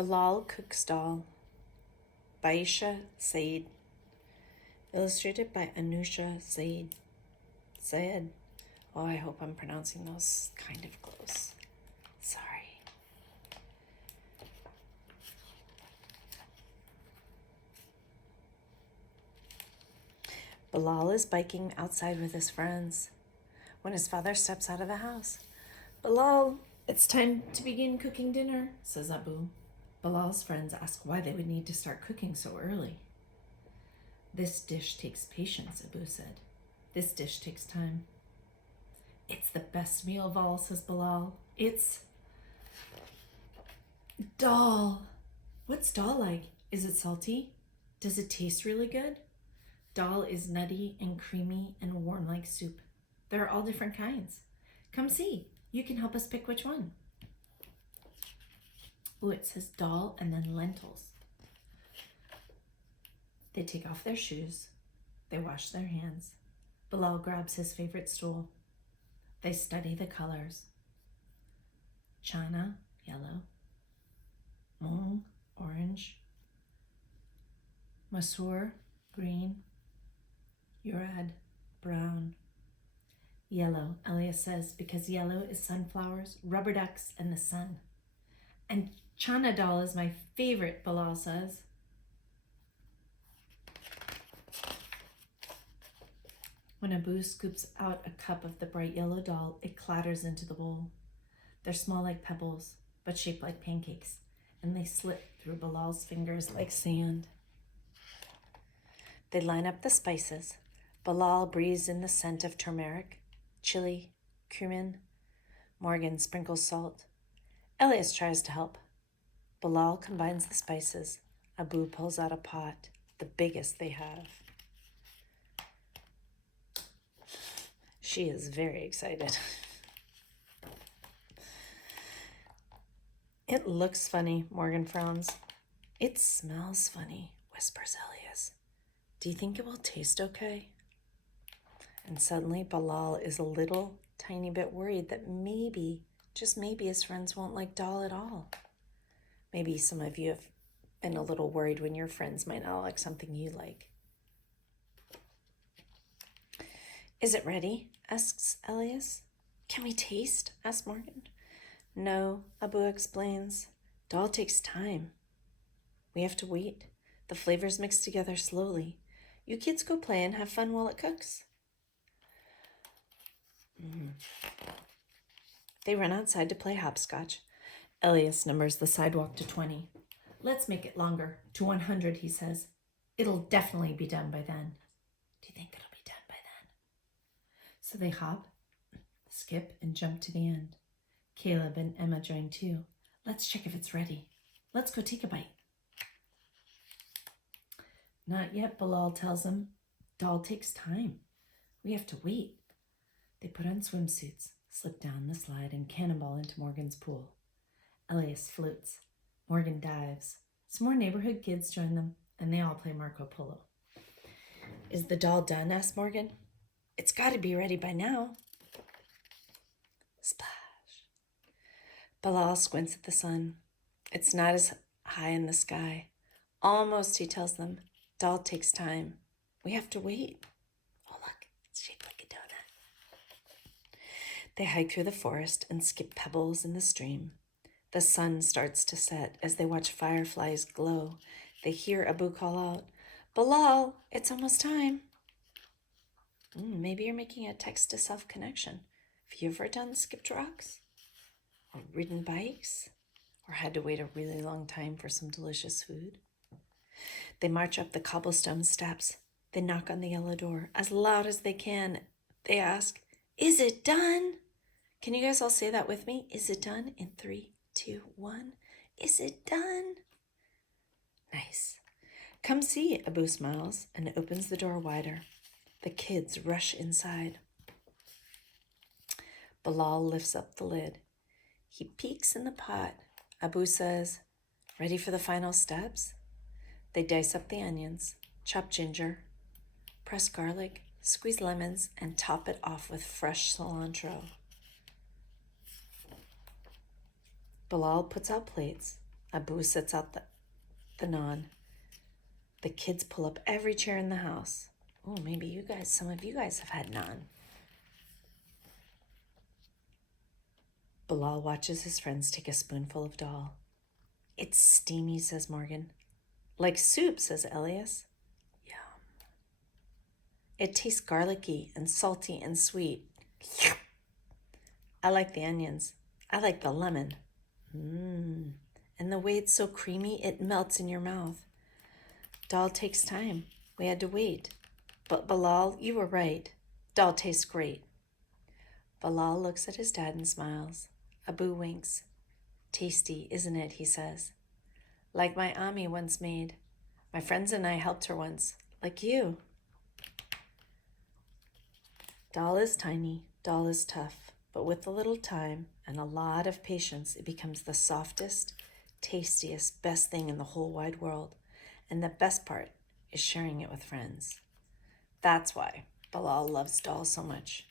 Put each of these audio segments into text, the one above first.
Bilal cooks Daal by Aisha, Saeed. Illustrated by Saeed. Oh, I hope I'm pronouncing those kind of close. Sorry. Bilal is biking outside with his friends when his father steps out of the house. Bilal, it's time to begin cooking dinner, says Abu. Bilal's friends ask why they would need to start cooking so early. This dish takes patience, Abu said. This dish takes time. It's the best meal of all, says Bilal. It's Daal. What's Daal like? Is it salty? Does it taste really good? Daal is nutty and creamy and warm like soup. There are all different kinds. Come see. You can help us pick which one. Oh, it says Daal and then lentils. They take off their shoes. They wash their hands. Bilal grabs his favorite stool. They study the colors. Chana, yellow. Mung, orange. Masoor, green. Urad, brown. Yellow, Elias says, because yellow is sunflowers, rubber ducks, and the sun. And Chana Daal is my favorite, Bilal says. When Abu scoops out a cup of the bright yellow Daal, it clatters into the bowl. They're small like pebbles, but shaped like pancakes, and they slip through Bilal's fingers like sand. They line up the spices. Bilal breathes in the scent of turmeric, chili, cumin. Morgan sprinkles salt. Elias tries to help. Bilal combines the spices. Abu pulls out a pot, the biggest they have. She is very excited. It looks funny, Morgan frowns. It smells funny, whispers Elias. Do you think it will taste okay? And suddenly Bilal is a little tiny bit worried that maybe, just maybe, his friends won't like Daal at all. Maybe some of you have been a little worried when your friends might not like something you like. Is it ready? Asks Elias. Can we taste? Asks Morgan. No, Abu explains. Daal takes time. We have to wait. The flavors mix together slowly. You kids go play and have fun while it cooks. They run outside to play hopscotch. Elias numbers the sidewalk to 20. Let's make it longer, to 100, he says. It'll definitely be done by then. Do you think it'll be done by then? So they hop, skip, and jump to the end. Caleb and Emma join too. Let's check if it's ready. Let's go take a bite. Not yet, Bilal tells them. Daal takes time. We have to wait. They put on swimsuits, slip down the slide, and cannonball into Morgan's pool. Elias floats. Morgan dives. Some more neighborhood kids join them, and they all play Marco Polo. Is the Daal done? Asked Morgan. It's got to be ready by now. Splash. Bilal squints at the sun. It's not as high in the sky. Almost, he tells them. Daal takes time. We have to wait. Oh, look, it's shaped like a donut. They hike through the forest and skip pebbles in the stream. The sun starts to set as they watch fireflies glow. They hear Abu call out, Bilal, it's almost time. Maybe you're making a text-to-self connection. Have you ever done skipped rocks? Or ridden bikes? Or had to wait a really long time for some delicious food? They march up the cobblestone steps. They knock on the yellow door as loud as they can. They ask, is it done? Can you guys all say that with me? Is it done? In 3, 2, 1. Is it done? Nice. Come see, Abu smiles and opens the door wider. The kids rush inside. Bilal lifts up the lid. He peeks in the pot. Abu says, ready for the final steps? They dice up the onions, chop ginger, press garlic, squeeze lemons, and top it off with fresh cilantro. Bilal puts out plates. Abu sets out the naan. The kids pull up every chair in the house. Oh, maybe some of you guys have had naan. Bilal watches his friends take a spoonful of dal. It's steamy, says Morgan. Like soup, says Elias. Yum. It tastes garlicky and salty and sweet. I like the onions. I like the lemon. Mmm. And the way it's so creamy, it melts in your mouth. Dal takes time. We had to wait. But Bilal, you were right. Dal tastes great. Bilal looks at his dad and smiles. Abu winks. Tasty, isn't it, he says. Like my Ami once made. My friends and I helped her once. Like you. Dal is tiny, dal is tough, but with a little time and a lot of patience, it becomes the softest, tastiest, best thing in the whole wide world. And the best part is sharing it with friends. That's why Bilal loves dal so much.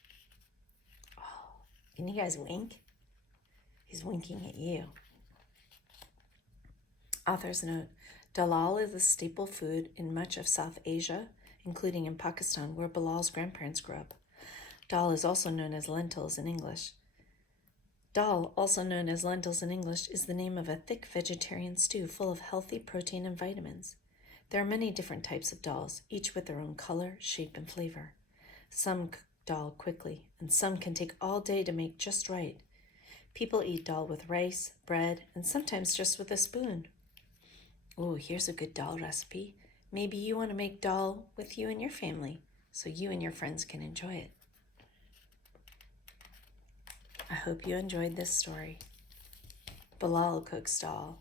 Oh, can you guys wink? He's winking at you. Author's note: Dalal is a staple food in much of South Asia, including in Pakistan, where Bilal's grandparents grew up. Dal is also known as lentils in English. Dal, also known as lentils in English, is the name of a thick vegetarian stew full of healthy protein and vitamins. There are many different types of dals, each with their own color, shape, and flavor. Some cook dal quickly, and some can take all day to make just right. People eat dal with rice, bread, and sometimes just with a spoon. Oh, here's a good dal recipe. Maybe you want to make dal with you and your family, so you and your friends can enjoy it. I hope you enjoyed this story. Bilal cooks dal.